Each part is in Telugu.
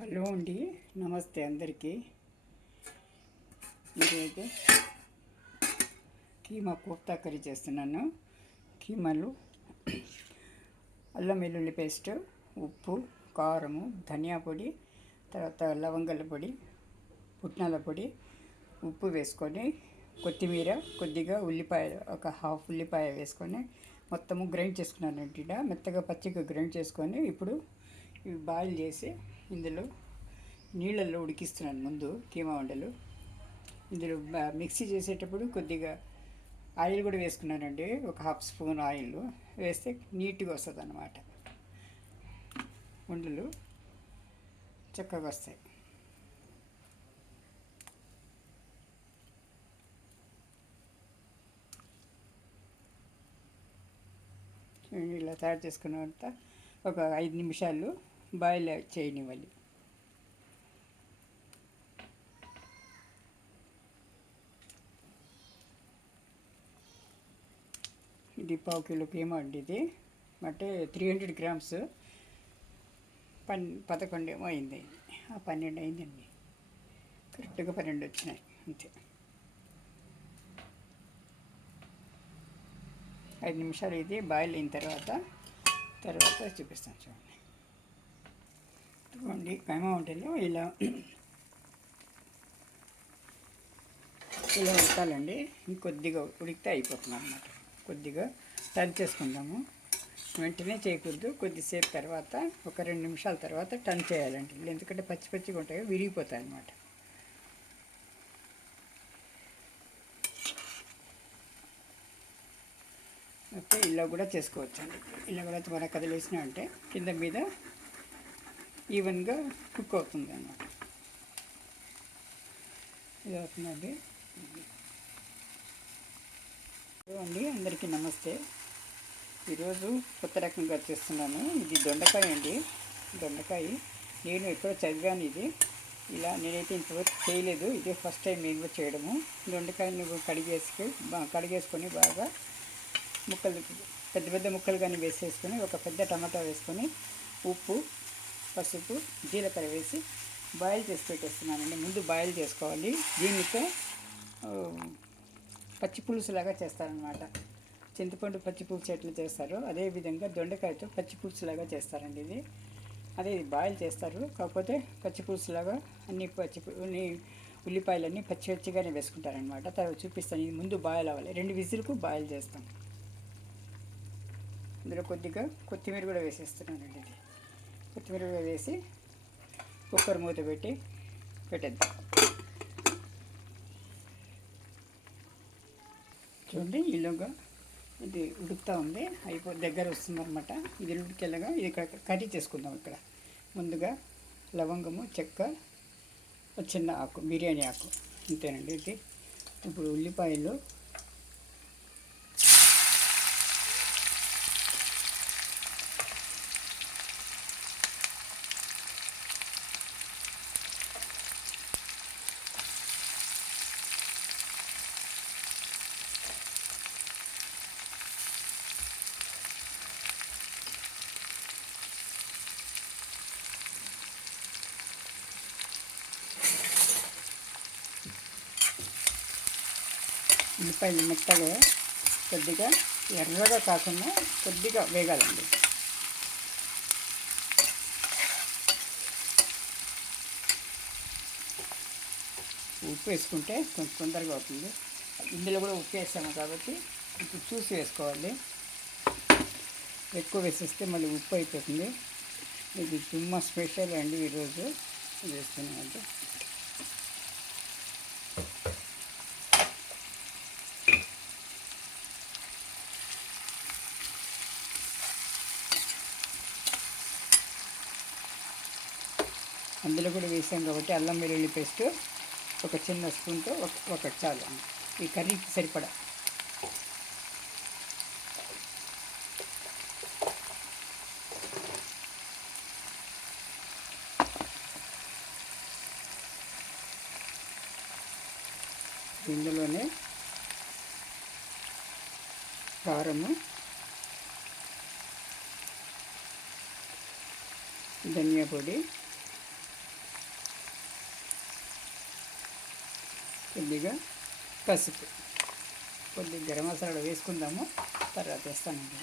హలో అండి, నమస్తే అందరికీ. ఈరోజు కీమా కోఫ్తా కర్రీ చేస్తున్నాను. కీమాలు, అల్లం వెల్లుల్లి పేస్ట్, ఉప్పు, కారము, ధనియా పొడి, తర్వాత లవంగాల పొడి, పుట్నాల పొడి, ఉప్పు వేసుకొని కొత్తిమీర, కొద్దిగా ఉల్లిపాయ, ఒక హాఫ్ ఉల్లిపాయ వేసుకొని మొత్తము గ్రైండ్ చేసుకున్నానండి. మెత్తగా పచ్చిగా గ్రైండ్ చేసుకొని ఇప్పుడు ఇవి బాయిల్ చేసి ఇందులో నీళ్ళల్లో ఉడికిస్తున్నాను. ముందు కీమా వండలు ఇందులో మిక్సీ చేసేటప్పుడు కొద్దిగా ఆయిల్ కూడా వేసుకున్నానండి. ఒక హాఫ్ స్పూన్ ఆయిల్ వేస్తే నీట్గా వస్తుంది అన్నమాట. వండలు చక్కగా వస్తాయి. ఇలా తయారు చేసుకున్న తర్వాత ఒక 5 నిమిషాలు బాయిల్ చేయనివ్వాలి. ఇది 1/4 కిలో కీమా అండి. ఇది అంటే 300 గ్రామ్స్. 11 ఏమో అయింది. 12 అయిందండి. కరెక్ట్గా 12 వచ్చినాయి అంతే. 5 నిమిషాలు ఇది బాయిల్ అయిన తర్వాత చూపిస్తాను చూడండి. ఇదిగోండి కీమా వంటలు ఇలా ఉడకాలండి. ఇంకొద్దిగా ఉడికితే అయిపోతుంది అన్నమాట. కొద్దిగా టర్న్ చేసుకుందాము. వెంటనే చేయకూడదు. కొద్దిసేపు తర్వాత ఒక 2 నిమిషాల తర్వాత టర్న్ చేయాలండి. ఎందుకంటే పచ్చి పచ్చిగా ఉంటాయి, విరిగిపోతాయి అన్నమాట. ఓకే, ఇలా కూడా చేసుకోవచ్చండి. ఇలా కూడా మనం కదిలేసినా అంటే కింద మీద ఈవెన్గా కుక్ అవుతుంది అన్నమాట. ఇది అవుతుందండి. అండి, అందరికీ నమస్తే. ఈరోజు కొత్త రకంగా చేస్తున్నాను. ఇది దొండకాయ అండి. దొండకాయ నేను ఎప్పుడో చదివాను. ఇది ఇలా నేనైతే ఇంతవరకు చేయలేదు. ఇదే ఫస్ట్ టైం నేను కూడా చేయడము. దొండకాయని కడిగేసుకొని బాగా ముక్కలు, పెద్ద పెద్ద ముక్కలుగానే వేసేసుకొని ఒక పెద్ద టమాటా వేసుకొని ఉప్పు, పసుపు, జీలకర్ర వేసి బాయిల్ చేసి పెట్టేస్తున్నానండి. ముందు బాయిల్ చేసుకోవాలి. దీనితో పచ్చి పులుసులాగా చేస్తారనమాట. చింతపండు పచ్చి పులుసు ఎట్లా చేస్తారో అదేవిధంగా దొండకాయతో పచ్చి పులుసులాగా చేస్తారండి. ఇది బాయిల్ చేస్తారు. కాకపోతే పచ్చి పులుసులాగా అన్ని ఉల్లిపాయలన్నీ పచ్చి పచ్చిగానే వేసుకుంటారనమాట. తర్వాత చూపిస్తాను. ఇది ముందు బాయిల్ అవ్వాలి. 2 విజిల్కు బాయిల్ చేస్తాం. ఇందులో కొద్దిగా కొత్తిమీర కూడా వేసేస్తున్నానండి. ఇది కొత్తిమీర కూడా వేసి కుక్కర్ మూత పెట్టేద్దాం. చూడండి, ఇలాగా ఇది ఉడుకుతూ ఉంది. దగ్గర వస్తుంది అనమాట. ఇది ఉడికెళ్ళగా ఇది కర్రీ చేసుకుందాం. ఇక్కడ ముందుగా లవంగము, చెక్క, చిన్న ఆకు, బిర్యానీ ఆకు, అంతేనండి. ఇది ఇప్పుడు ఉల్లిపాయలు, ఉల్లిపాయలు మెత్తగా కొద్దిగా ఎర్రగా కాకుండా కొద్దిగా వేగాలండి. ఉప్పు వేసుకుంటే కొంచెం తొందరగా అవుతుంది. ఇందులో కూడా ఉప్పు వేసాము కాబట్టి ఇప్పుడు చూసి వేసుకోవాలి. ఎక్కువ వేసేస్తే మళ్ళీ ఉప్పు అయిపోతుంది. ఇది తుమ్మ స్పెషల్ అండి. ఈరోజు వేస్తున్నామంటే అందులో కూడా వేసాం కాబట్టి అల్లం వెల్లుల్లి పేస్ట్ ఒక చిన్న స్పూన్తో ఒకటి చాలు ఈ కర్రీకి సరిపడా. ఇందులోనే కారము, ధనియా పొడి, కొద్దిగా పసుపు, కొద్దిగా గరం మసాలా వేసుకుందాము, తర్వాత వేస్తానండి.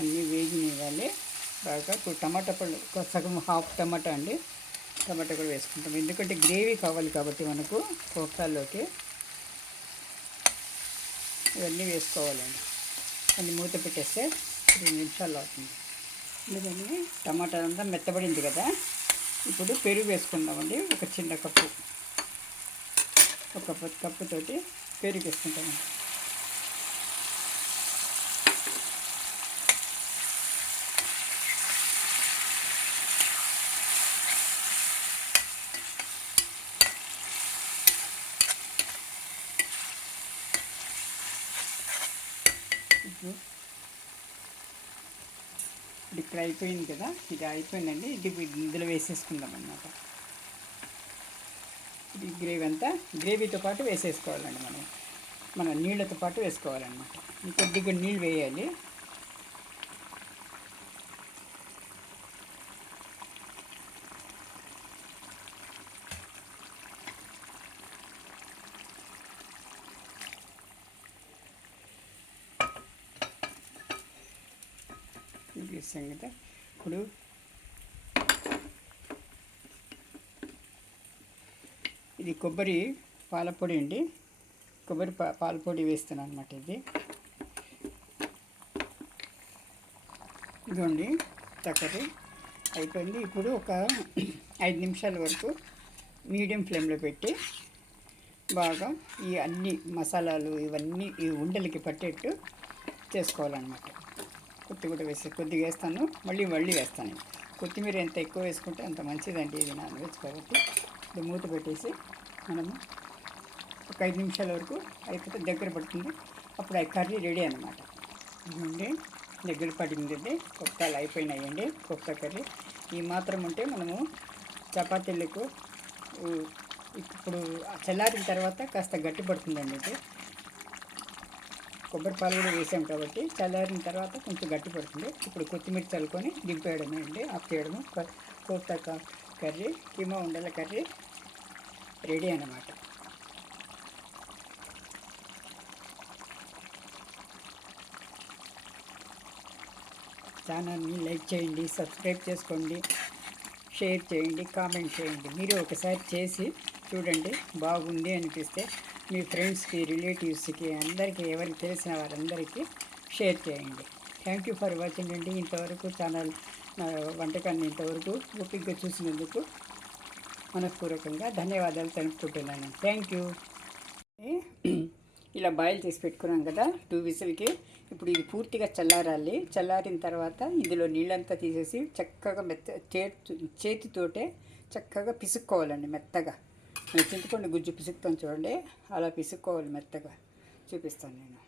అన్నీ వేగినివ్వాలి బాగా. ఇప్పుడు టమాటా పళ్ళు సగం హాఫ్ టమాటా అండి, టమాటా కూడా వేసుకుంటాం, ఎందుకంటే గ్రేవీ కావాలి కాబట్టి మనకు కోఫ్తాల్లోకి. ఇవన్నీ వేసుకోవాలండి. అన్ని మూత పెట్టేస్తే 2 నిమిషాలు అవుతుంది. ఎందుకని టమాటా అంతా మెత్తబడింది కదా. ఇప్పుడు పెరుగు వేసుకుందామండి. ఒక చిన్న కప్పు, ఒక కప్పుతోటి పెరుగు వేసుకుంటామండి. ఇప్పుడు ఇక్కడ అయిపోయింది కదా, ఇది అయిపోయిందండి. ఇది ఇందులో వేసేసుకుందాం అన్నమాట. ఇది గ్రేవీ అంతా గ్రేవీతో పాటు వేసేసుకోవాలండి. మనం నీళ్ళతో పాటు వేసుకోవాలన్నమాట. కొద్దిగా నీళ్ళు వేయాలి. వేసాం కదా. ఇప్పుడు ఇది కొబ్బరి పాలపొడి అండి, కొబ్బరి పాలపొడి వేస్తున్నాను అనమాట. ఇదిగోండి తక్కరి అయిపోయింది. ఇప్పుడు ఒక 5 నిమిషాల వరకు మీడియం ఫ్లేమ్లో పెట్టి బాగా ఈ అన్ని మసాలాలు ఇవన్నీ ఈ ఉండలకి పట్టేట్టు చేసుకోవాలన్నమాట. కొత్తిమీర కొద్దిగా వేస్తాను, మళ్ళీ వేస్తాను. కొత్తిమీర ఎంత ఎక్కువ వేసుకుంటే అంత మంచిదండి, ఇది నాన్ వెజ్ కాబట్టి. ఇది మూత పెట్టేసి మనము ఒక 5 నిమిషాల వరకు అయిపోతే దగ్గర పడుతుంది. అప్పుడు ఆ కర్రీ రెడీ అన్నమాట. ఇదండి దగ్గర పడింది, కొత్తాలు అయిపోయినాయండి. కొత్త కర్రీ ఈ మాత్రం ఉంటే మనము చపాతీలకు ఇప్పుడు చల్లారిన తర్వాత కాస్త గట్టి పడుతుందండి. ఇది కొబ్బరి పాలు కూడా వేసాం కాబట్టి చల్లారిన తర్వాత కొంచెం గట్టి పడుతుంది. ఇప్పుడు కొత్తిమీర చల్లుకొని దింపేయడమే అండి, ఆఫ్ చేయడము. కోఫ్తా కర్రీ, కీమా ఉండల కర్రీ రెడీ అన్నమాట. ఛానల్ని లైక్ చేయండి, సబ్స్క్రైబ్ చేసుకోండి, షేర్ చేయండి, కామెంట్ చేయండి. మీరు ఒకసారి చేసి చూడండి, బాగుంది అనిపిస్తే మీ ఫ్రెండ్స్కి, రిలేటివ్స్కి, అందరికీ, ఎవరికి తెలిసిన వారందరికీ షేర్ చేయండి. థ్యాంక్ యూ ఫర్ వాచింగ్ అండి. ఇంతవరకు ఛానల్ వంటకాన్ని ఇంతవరకు ఓపికగా చూసినందుకు మనస్పూర్వకంగా ధన్యవాదాలు తెలుపుకుంటున్నాను. Thank you. ఇలా బాయిల్ చేసి పెట్టుకున్నాం కదా 2 విజిల్కి. ఇప్పుడు ఇది పూర్తిగా చల్లారాలి. చల్లారిన తర్వాత ఇందులో నీళ్ళంతా తీసేసి చక్కగా చేతితోటే చక్కగా పిసుక్కోవాలండి మెత్తగా. చింతపండు గుజ్జు పిసుకుతాం చూడండి, అలా పిసుక్కోవాలి మెత్తగా. చూపిస్తాను నేను,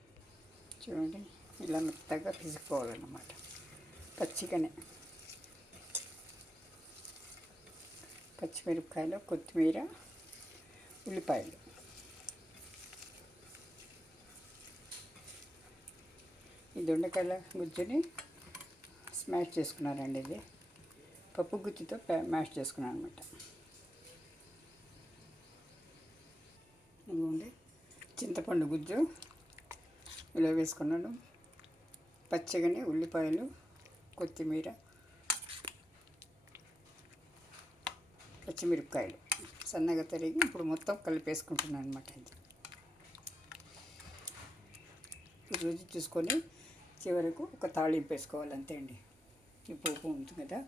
చూడండి ఇలా మెత్తగా పిసుక్కోవాలన్నమాట. పచ్చిగానే పచ్చిమిరపకాయలు, కొత్తిమీర, ఉల్లిపాయలు, ఈ దొండకాయల గుజ్జుని స్మాష్ చేసుకున్నారండి. ఇది పప్పు గుజ్జుతో మ్యాష్ చేసుకున్నాను అనమాట. ఇదిగోండి చింతపండు గుజ్జు ఇలా వేసుకున్నాను. పచ్చిగానే ఉల్లిపాయలు, కొత్తిమీర, పచ్చిమిరపకాయలు సన్నగా తరిగి ఇప్పుడు మొత్తం కలిపేసుకుంటున్నాను అనమాట. ఇది రుచి చూసుకొని చివరకు ఒక తాళింపు వేసుకోవాలి, అంతే అండి. ఈ పోపు ఉంటుంది కదా,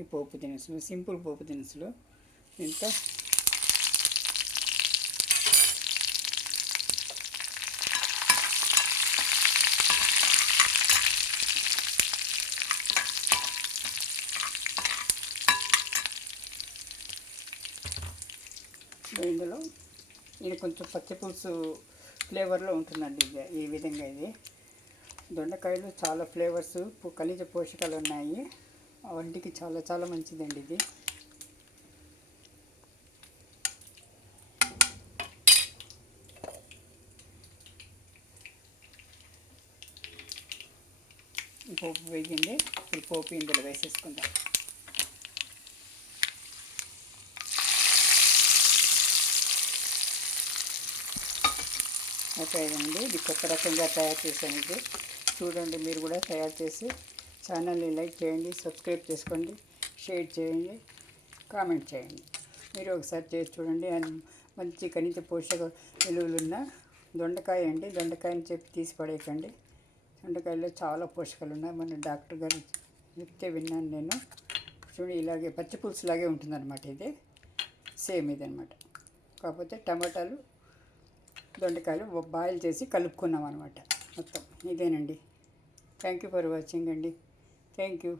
ఈ పోపు దినుసులు, సింపుల్ పోపు దినుసులు ఇంత ఇందులో ఇది కొంచెం పచ్చిపులుసు ఫ్లేవర్లో ఉంటుందండి. ఈ విధంగా ఇది దొండకాయలు చాలా ఫ్లేవర్స్, ఖనిజ పోషకాలు ఉన్నాయి, వంటికి చాలా చాలా మంచిదండి ఇది. పోపు వేగింది, ఈ పోపు ఇందులో వేసేసుకుందాం. అయిపోయిందండి. ఇది కొత్త రకంగా తయారు చేశాను. ఇది చూడండి, మీరు కూడా తయారు చేసి ఛానల్ని లైక్ చేయండి, సబ్స్క్రైబ్ చేసుకోండి, షేర్ చేయండి, కామెంట్ చేయండి. మీరు ఒకసారి చేసి చూడండి. మంచి ఖనిజ పోషక విలువలున్న దొండకాయ అండి. దొండకాయని చెప్పి తీసి పడేయకండి. దొండకాయలో చాలా పోషకాలు ఉన్నాయి. మన డాక్టర్ గారు చెప్తే విన్నాను నేను. చూడండి, ఇలాగే పచ్చి పులుసులాగే ఉంటుందన్నమాట. ఇది సేమ్ ఇదనమాట. కాకపోతే టమాటాలు దొండకాయలు బాయిల్ చేసి కలుపుకున్నాం అనమాట. మొత్తం ఇదేనండి. థ్యాంక్ యూ ఫర్ వాచింగ్ అండి. Thank you.